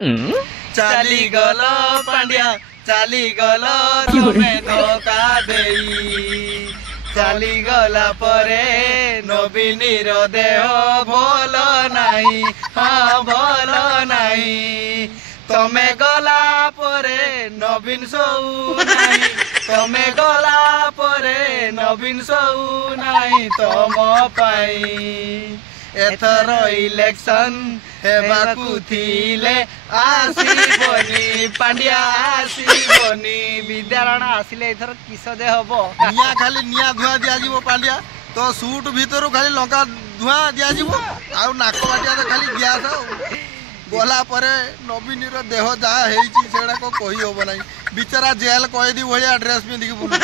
चाली गल पांड्या चाली गल तमे धोका देई चाली गला परे नवीनीर देह भल नाही हाँ भल नाही तमे गला परे नवीन सौ नाही तमे गला परे नवीन सौ नाही तम पाई एथर इलेक्शन हेबाकू थिले आसीबनी पांड्या आसीबनी विद्यारण आसिले एथर किस दे हबो निया खाली निया धुआ दिया जीवो पांड्या तो सूट भीतर खाली लंका धुआ दिया जीवो आ नाक बाटिया तो खाली ग्यास गला परे नवीनीर देह जहाँ हेइची सेडा को कहि होबो नाही बिचारा जेल कयदी भलिया ड्रेस पिंधि के बुलु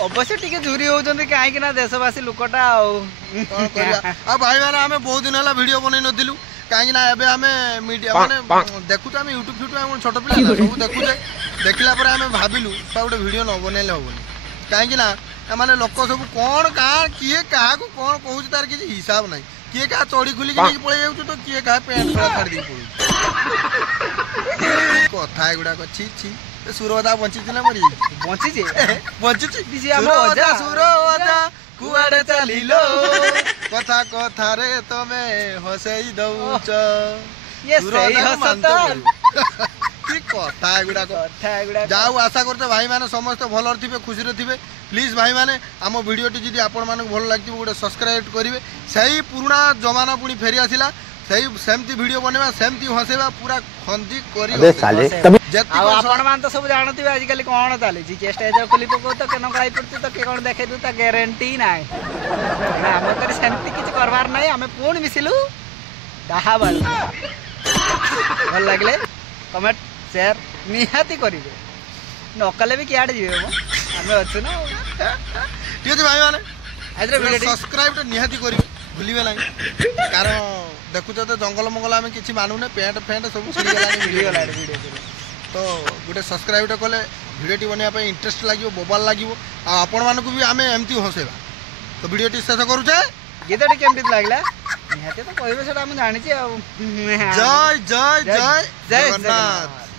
अवश्य टिके झुरी होउचंदी काहे कि ना देशवासी लोकटा कोन करिया आ भाई माने हमें बहुत दिन हला वीडियो बनै नथिलु काहे ना एबे हमें मीडिया माने देखु हम यूट्यूब फ्यूट्यूब हम छोट पिला सब देखु जे देखला पर हमें भाबिलु सा गोटे वीडियो न बनेले होबनी काहे कि ना माने लोक सब कोन का किए काहा को कोन कहू तार कि हिसाब नाही किए का चोड़ी खुली के पळे जाउ तो किए का पेंट छोड़ा छाड़ दी पड़ू कथा एगुडा को छी छी सुरवदा बंची ना मरी बंची सुरवदा कुआडे चलिलो कथा कथा रे तमे हसई दउच ये सही हसता की कथा एगुडा जाऊ आशा करते भाई माने समस्त भलर थिबे खुशी रे थिबे प्लीज भाई माने आम वीडियो टी जदी आपण माने भल लागति गोटे सब्सक्राइब करिवे सही पुराना जमाना पुनी फेरी आसिला सही सेमती वीडियो बनेवा सेमती हसेवा पूरा खंदी करी अबे साले आपण मान तो सब जानथिबे आज काली कोन चाले जी के स्टेज खोली पको तो केनो गाई पड़ती तो के कोन देखे दू ता गारंटी नाय ना हम कर सेमती किछ करवार नाही हमें पूर्ण मिसिलु दाहा बाल भल लागले कमेंट शेयर निहाती करिवे नकले भी कियाडे जीवे मो हमें अछि ना ठीक है भाई माने आज वीडियो सब्सक्राइब तो निहाती करिवे भूलिबे नाही कारण देखु तो जंगल मंगल आम कि मानुने पेंट फेंट सब वीडियो तो गोटे सब्सक्राइब कले भिडियो बनाया इंटरेस्ट लगे बोबाल लगे आपण मानक भी आम एमती हसेवा तो वीडियो शेष करुचे गीतटी केमती लागला निहाती तो कहबे सेटा हम जानि छी जय जय जय जगन्नाथ।